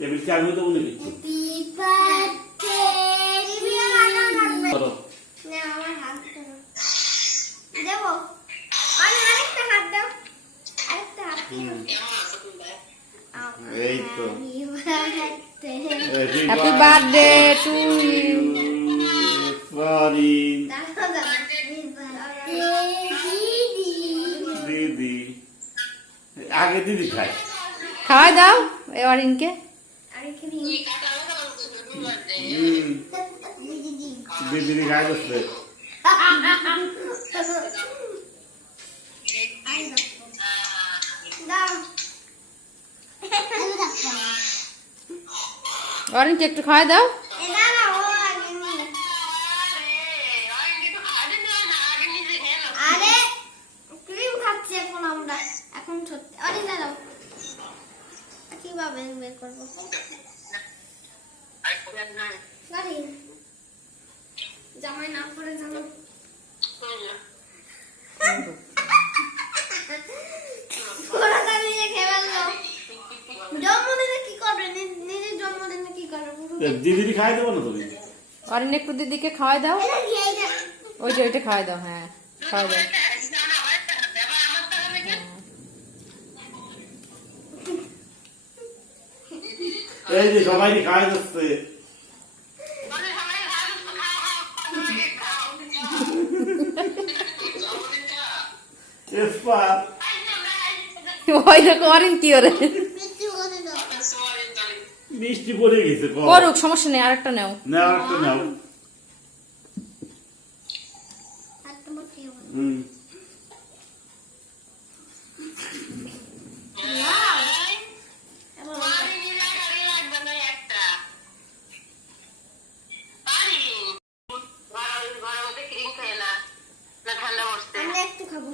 Table চার মতো মনে কিছু এই তো happy birthday to you. Sorry দিদি আগে দিদি খায় খাওয়াই দাও এবার ইনকে। দিদি খায় বসবে অরিনকে একটু খাওয়াই দাও। আরে ক্রিম খাচ্ছি এখন আমরা, এখন সত্যি অরিন দাও কিভাবে বের করবো অরিন জামাই না পরে জানো পুরোটা নিজে খেয়ে ফেললো। জন্মদিনে কি করবে, নিজের জন্মদিনে কি করবে? দিদি খাই দেবো না তুমি অরিন একটু দিদিকে খাওয়াই দাও। ওই যে ওইটা খাওয়াই দাও, হ্যাঁ খাওয়াই দাও। এই যে সবাই খাই দিচ্ছে ওই রকম অরিন কি ওরে মিষ্টি পড়ে গেছে করুক, সমস্যা নেই, আরেকটা নাও। নাও একটা নাও হুম আমরা একটু খাবো।